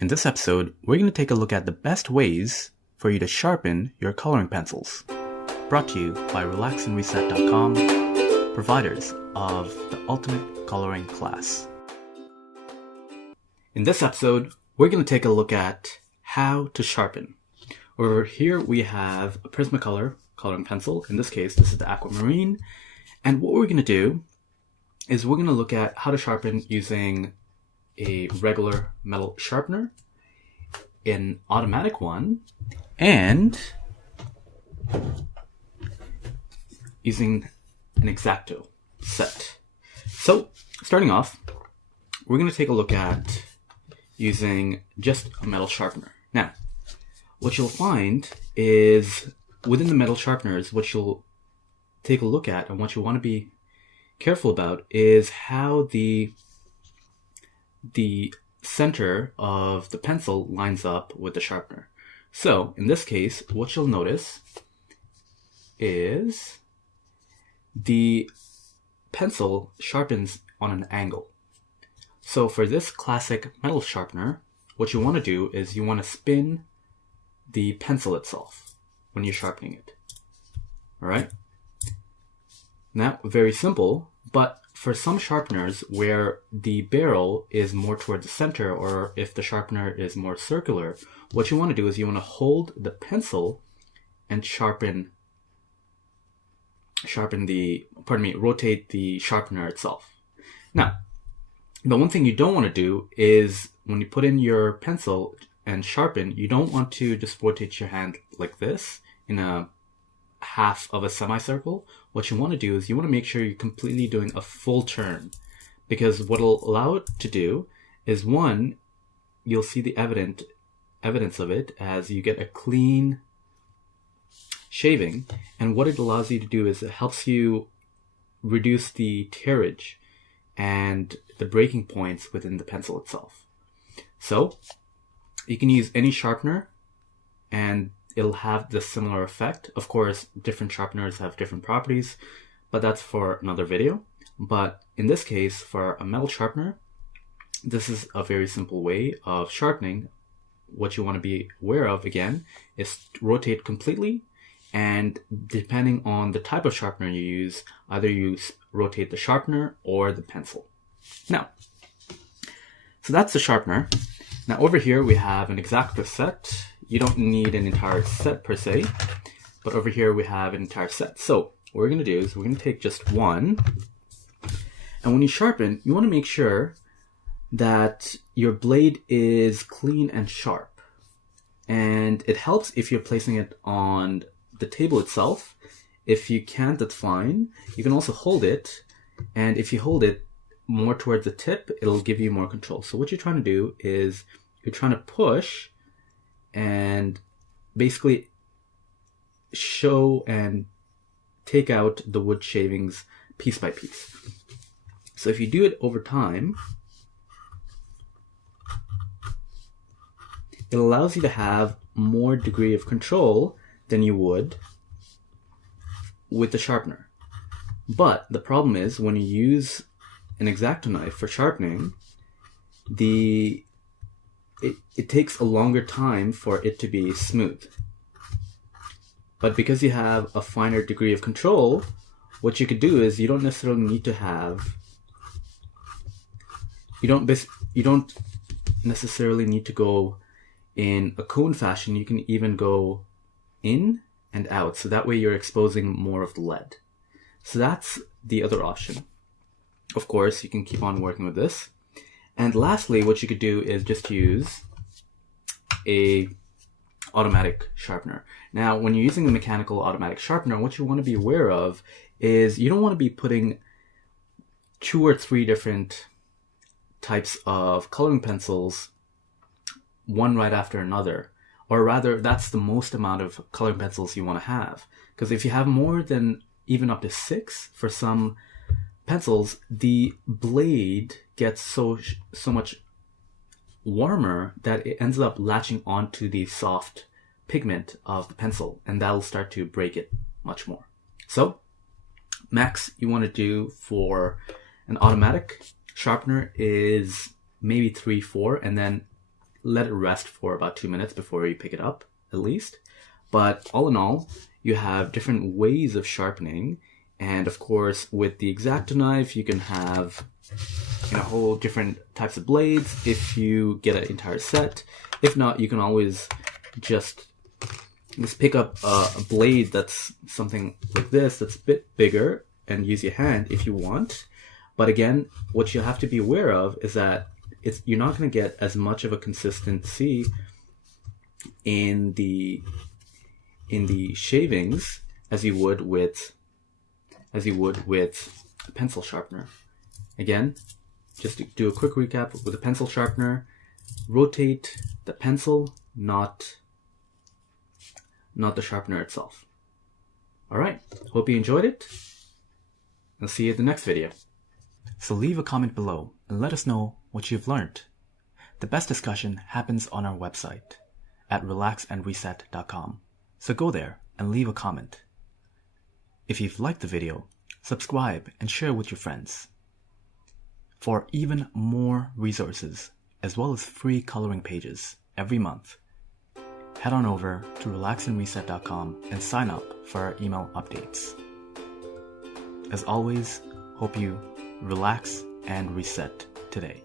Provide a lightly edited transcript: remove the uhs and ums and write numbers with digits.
In this episode, we're going to take a look at the best ways for you to sharpen your coloring pencils. Brought to you by relaxandreset.com, providers of the ultimate coloring class. In this episode, we're going to take a look at how to sharpen. Over here we have a Prismacolor coloring pencil. In this case, this is the Aquamarine. And what we're going to do is we're going to look at how to sharpen using a regular metal sharpener, an automatic one, and using an X-Acto set. So, starting off, we're going to take a look at using just a metal sharpener. Now, what you'll find is within the metal sharpeners, what you'll take a look at and what you want to be careful about is how the center of the pencil lines up with the sharpener. So in this case, what you'll notice is the pencil sharpens on an angle. So for this classic metal sharpener, what you want to do is you want to spin the pencil itself when you're sharpening it. All right? Now, very simple, but for some sharpeners where the barrel is more toward the center, or if the sharpener is more circular, what you want to do is you want to hold the pencil and rotate the sharpener itself. Now, the one thing you don't want to do is when you put in your pencil and sharpen, you don't want to just rotate your hand like this in a half of a semicircle. What you want to do is you want to make sure you're completely doing a full turn, because what it'll allow it to do is, one, you'll see the evidence of it as you get a clean shaving, and what it allows you to do is it helps you reduce the tearage and the breaking points within the pencil itself. So you can use any sharpener and it'll have this similar effect. Of course, different sharpeners have different properties, but that's for another video. But in this case, for a metal sharpener, this is a very simple way of sharpening. What you want to be aware of, again, is rotate completely, and depending on the type of sharpener you use, either you rotate the sharpener or the pencil. Now, so that's the sharpener. Now over here we have an X-Acto set. You don't need an entire set per se, but over here we have an entire set. So what we're going to do is we're going to take just one, and when you sharpen, you want to make sure that your blade is clean and sharp. And it helps if you're placing it on the table itself. If you can't, that's fine. You can also hold it, and if you hold it more towards the tip, it'll give you more control. So what you're trying to do is you're trying to push and basically show and take out the wood shavings piece by piece. So if you do it over time, it allows you to have more degree of control than you would with the sharpener. But the problem is when you use an X-Acto knife for sharpening, it takes a longer time for it to be smooth. But because you have a finer degree of control, what you could do is you don't necessarily need to have, you don't necessarily need to go in a cone fashion. You can even go in and out, so that way you're exposing more of the lead. So that's the other option. Of course, you can keep on working with this. And lastly, what you could do is just use a automatic sharpener. Now, when you're using the mechanical automatic sharpener, what you want to be aware of is you don't want to be putting 2 or 3 different types of coloring pencils, one right after another. Or rather, that's the most amount of coloring pencils you want to have. Because if you have more than even up to 6 for some pencils, the blade gets so much warmer that it ends up latching onto the soft pigment of the pencil, and that'll start to break it much more. So max you want to do for an automatic sharpener is maybe 3-4, and then let it rest for about 2 minutes before you pick it up, at least. But all in all, you have different ways of sharpening. And of course, with the X-Acto knife, you can have a whole different types of blades if you get an entire set. If not, you can always just pick up a blade that's something like this, that's a bit bigger, and use your hand if you want. But again, what you have to be aware of is that you're not going to get as much of a consistency in the shavings as you would with a pencil sharpener. Again, just to do a quick recap, with a pencil sharpener, rotate the pencil, not the sharpener itself. Alright, hope you enjoyed it. I'll see you in the next video. So leave a comment below and let us know what you've learned. The best discussion happens on our website at relaxandreset.com. So go there and leave a comment. If you've liked the video, subscribe and share with your friends. For even more resources, as well as free coloring pages every month, head on over to relaxandreset.com and sign up for our email updates. As always, hope you relax and reset today.